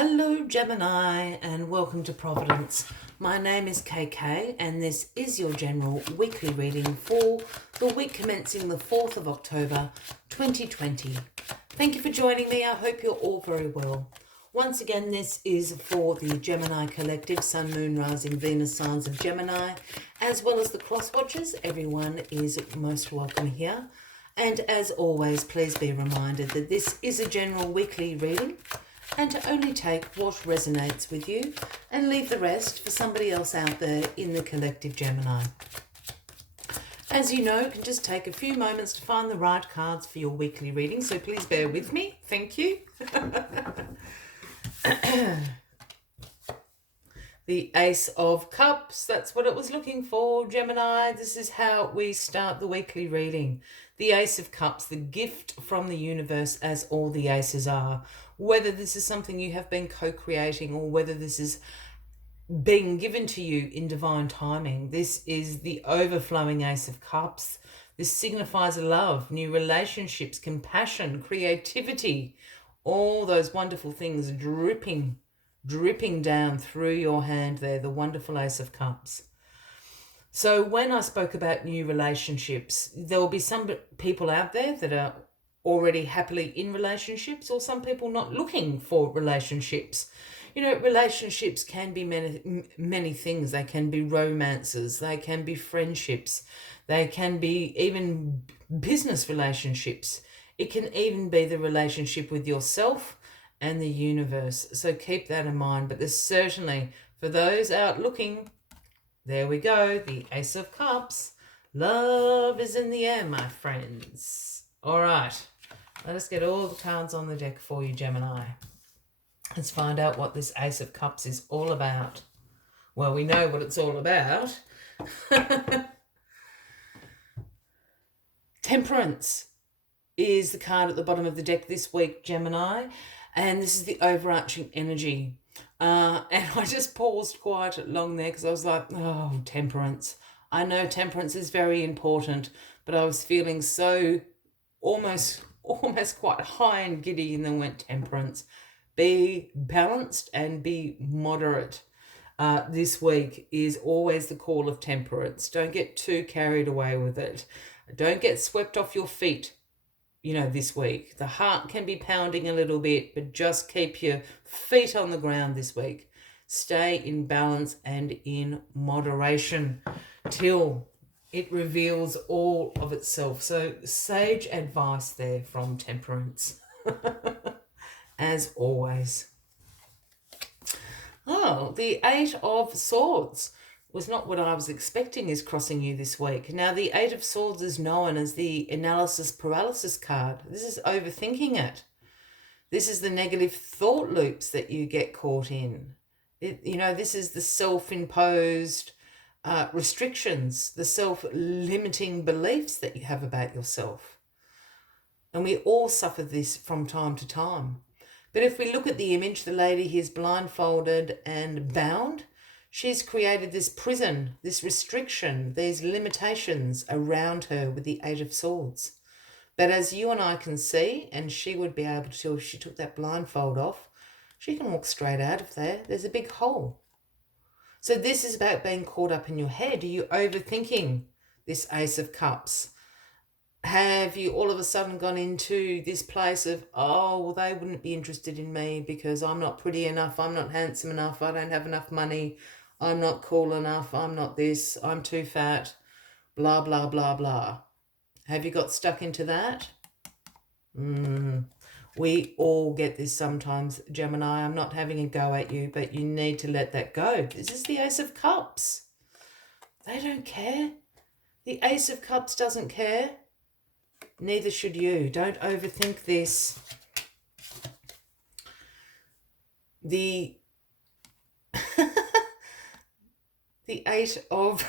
Hello Gemini and welcome to Providence. My name is KK and this is your general weekly reading for the week commencing the 4th of October 2020. Thank you for joining me. I hope you're all very well. Once again, this is for the Gemini Collective, Sun, Moon, Rising, Venus signs of Gemini, as well as the cross watchers. Everyone is most welcome here. And as always, please be reminded that this is a general weekly reading and to only take what resonates with you and leave the rest for somebody else out there in the collective Gemini. As you know, it can just take a few moments to find the right cards for your weekly reading, so please bear with me. Thank you. The Ace of Cups, that's what it was looking for, Gemini. This is how we start the weekly reading. The Ace of Cups, the gift from the universe, as all the aces are. Whether this is something you have been co-creating or whether this is being given to you in divine timing. This is the overflowing Ace of Cups. This signifies love, new relationships, compassion, creativity, all those wonderful things dripping down through your hand there, the wonderful Ace of Cups. So when I spoke about new relationships, there will be some people out there that are already happily in relationships, or some people not looking for relationships. You know, relationships can be many things. They can be romances, they can be friendships, they can be even business relationships. It can even be the relationship with yourself and the universe. So keep that in mind. But there's certainly, for those out looking, there we go, the Ace of Cups. Love is in the air, my friends. All right, let us get all the cards on the deck for you, Gemini. Let's find out what this Ace of Cups is all about. Well, we know what it's all about. Temperance is the card at the bottom of the deck this week, Gemini. And this is the overarching energy. And I just paused quite long there because I was like, oh, temperance. I know temperance is very important, but I was feeling so almost quite high and giddy, and then went temperance. Be balanced and be moderate. This week is always the call of temperance. Don't get too carried away with it. Don't get swept off your feet. You know, this week the heart can be pounding a little bit, but just keep your feet on the ground this week. Stay in balance and in moderation till it reveals all of itself. So sage advice there from Temperance. As always. Oh, the Eight of Swords was not what I was expecting is crossing you this week. Now, the Eight of Swords is known as the analysis paralysis card. This is overthinking it. This is the negative thought loops that you get caught in. This is the self-imposed restrictions, the self-limiting beliefs that you have about yourself. And we all suffer this from time to time. But if we look at the image, the lady here is blindfolded and bound. She's created this prison, this restriction, these limitations around her with the Eight of Swords. But as you and I can see, and she would be able to, if she took that blindfold off, she can walk straight out of there. There's a big hole. So this is about being caught up in your head. Are you overthinking this Ace of Cups? Have you all of a sudden gone into this place of, oh, well, they wouldn't be interested in me because I'm not pretty enough, I'm not handsome enough, I don't have enough money, I'm not cool enough, I'm not this, I'm too fat, blah, blah, blah, blah. Have you got stuck into that? We all get this sometimes, Gemini. I'm not having a go at you, but you need to let that go. This is the Ace of Cups. They don't care. The Ace of Cups doesn't care. Neither should you. Don't overthink this. The Eight of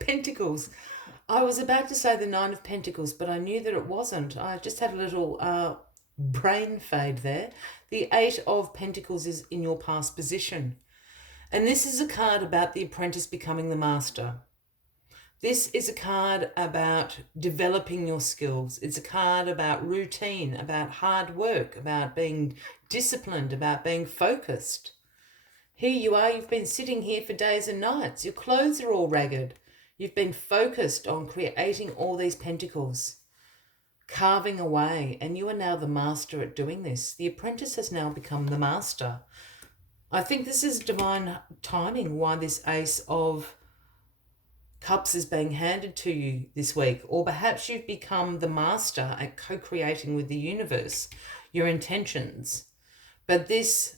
Pentacles. I was about to say the Nine of Pentacles, but I knew that it wasn't. I just had a little brain fade there. The Eight of Pentacles is in your past position. And this is a card about the apprentice becoming the master. This is a card about developing your skills. It's a card about routine, about hard work, about being disciplined, about being focused. Here you are, you've been sitting here for days and nights. Your clothes are all ragged. You've been focused on creating all these pentacles, carving away, and you are now the master at doing this. The apprentice has now become the master. I think this is divine timing why this Ace of Cups is being handed to you this week, or perhaps you've become the master at co-creating with the universe, your intentions. But this,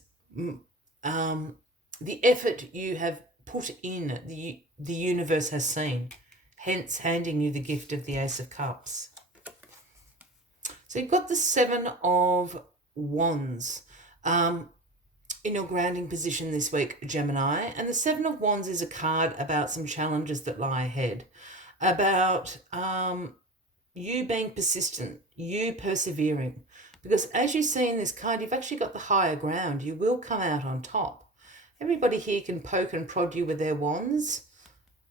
the effort you have put in, the universe has seen, hence handing you the gift of the Ace of Cups. So you've got the Seven of Wands in your grounding position this week, Gemini. And the Seven of Wands is a card about some challenges that lie ahead, about you being persistent, you persevering. Because as you see in this card, you've actually got the higher ground. You will come out on top. Everybody here can poke and prod you with their wands,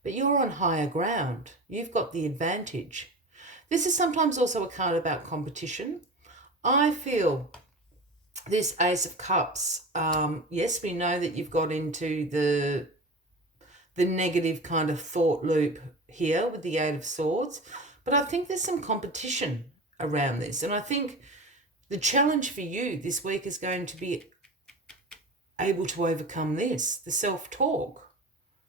but you're on higher ground. You've got the advantage. This is sometimes also a card about competition. I feel this Ace of Cups, yes, we know that you've got into the negative kind of thought loop here with the Eight of Swords, but I think there's some competition around this. And I think the challenge for you this week is going to be able to overcome this, the self-talk.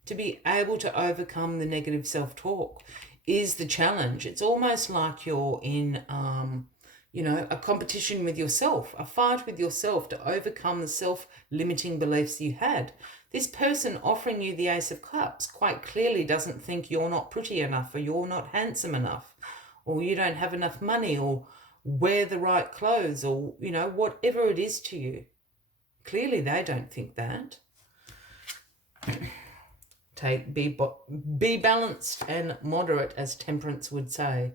To be able to overcome the negative self-talk is the challenge. It's almost like you're in, a competition with yourself, a fight with yourself to overcome the self-limiting beliefs you had. This person offering you the Ace of Cups quite clearly doesn't think you're not pretty enough, or you're not handsome enough, or you don't have enough money, or wear the right clothes, or, whatever it is to you. Clearly they don't think that. Be balanced and moderate, as Temperance would say.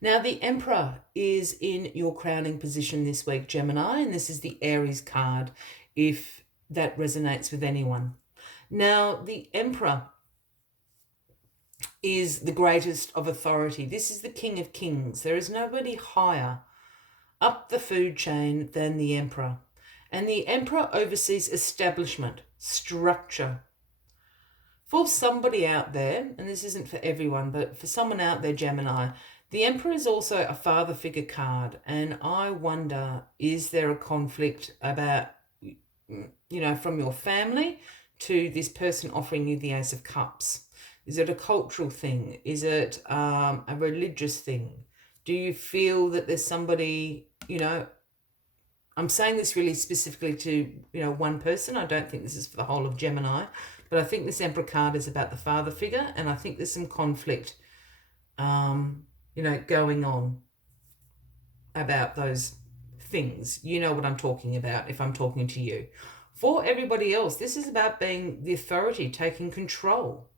Now, the Emperor is in your crowning position this week, Gemini, and this is the Aries card, if that resonates with anyone. Now, the Emperor is the greatest of authority. This is the King of Kings. There is nobody higher up the food chain than the Emperor. And the Emperor oversees establishment, structure. For somebody out there, and this isn't for everyone, but for someone out there, Gemini, the Emperor is also a father figure card. And I wonder, is there a conflict about, from your family to this person offering you the Ace of Cups? Is it a cultural thing? Is it a religious thing? Do you feel that there's somebody, I'm saying this really specifically to, one person. I don't think this is for the whole of Gemini, but I think this Emperor card is about the father figure, and I think there's some conflict, going on about those things. You know what I'm talking about if I'm talking to you. For everybody else, this is about being the authority, taking control.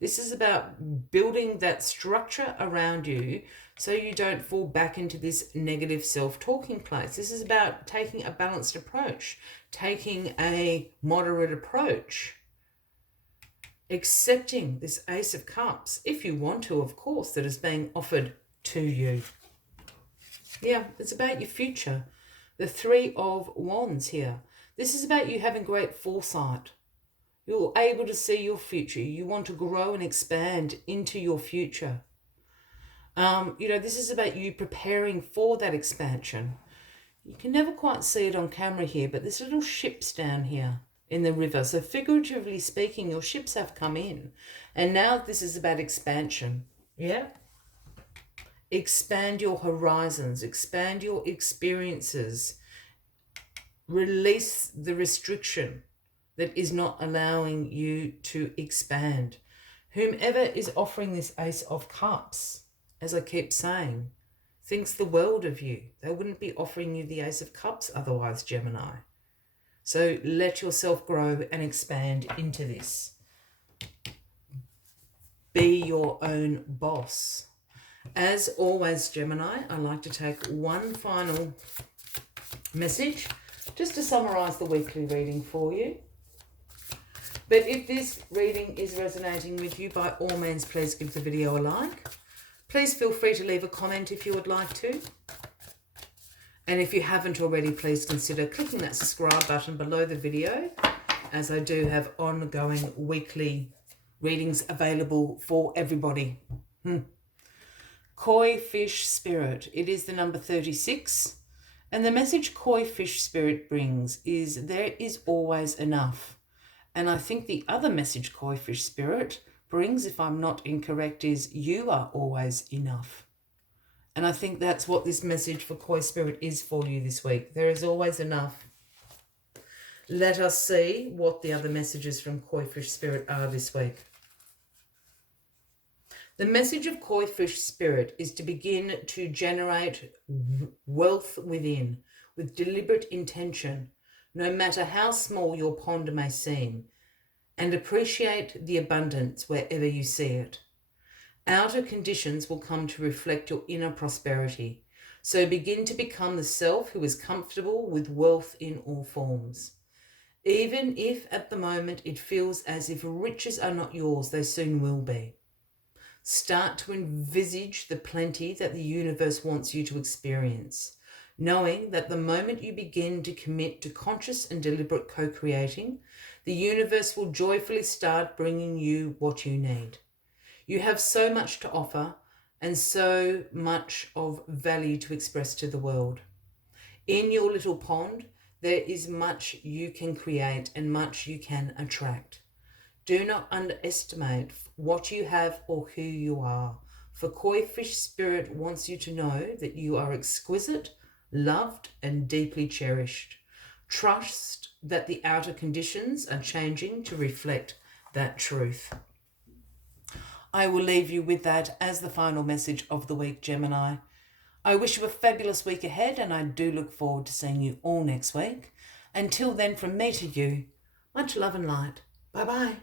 This is about building that structure around you so you don't fall back into this negative self-talking place. This is about taking a balanced approach, taking a moderate approach, accepting this Ace of Cups, if you want to, of course, that is being offered to you. Yeah, it's about your future. The Three of Wands here. This is about you having great foresight. You're able to see your future. You want to grow and expand into your future. This is about you preparing for that expansion. You can never quite see it on camera here, but there's little ships down here in the river. So figuratively speaking, your ships have come in. And now this is about expansion. Yeah? Expand your horizons. Expand your experiences. Release the restriction that is not allowing you to expand. Whomever is offering this Ace of Cups, as I keep saying, thinks the world of you. They wouldn't be offering you the Ace of Cups otherwise, Gemini. So let yourself grow and expand into this. Be your own boss. As always, Gemini, I like to take one final message just to summarize the weekly reading for you. But if this reading is resonating with you, by all means, please give the video a like. Please feel free to leave a comment if you would like to. And if you haven't already, please consider clicking that subscribe button below the video, as I do have ongoing weekly readings available for everybody. Koi Fish Spirit. It is the number 36. And the message Koi Fish Spirit brings is there is always enough. And I think the other message Koi Fish Spirit brings, if I'm not incorrect, is you are always enough. And I think that's what this message for Koi Spirit is for you this week. There is always enough. Let us see what the other messages from Koi Fish Spirit are this week. The message of Koi Fish Spirit is to begin to generate wealth within with deliberate intention, no matter how small your pond may seem, and appreciate the abundance wherever you see it. Outer conditions will come to reflect your inner prosperity, so begin to become the self who is comfortable with wealth in all forms. Even if at the moment it feels as if riches are not yours, they soon will be. Start to envisage the plenty that the universe wants you to experience, knowing that the moment you begin to commit to conscious and deliberate co-creating, the universe will joyfully start bringing you what you need. You have so much to offer and so much of value to express to the world. In your little pond, there is much you can create and much you can attract. Do not underestimate what you have or who you are, for Koi Fish Spirit wants you to know that you are exquisite, loved, and deeply cherished. Trust that the outer conditions are changing to reflect that truth. I will leave you with that as the final message of the week, Gemini. I wish you a fabulous week ahead, and I do look forward to seeing you all next week. Until then, from me to you, much love and light. Bye-bye.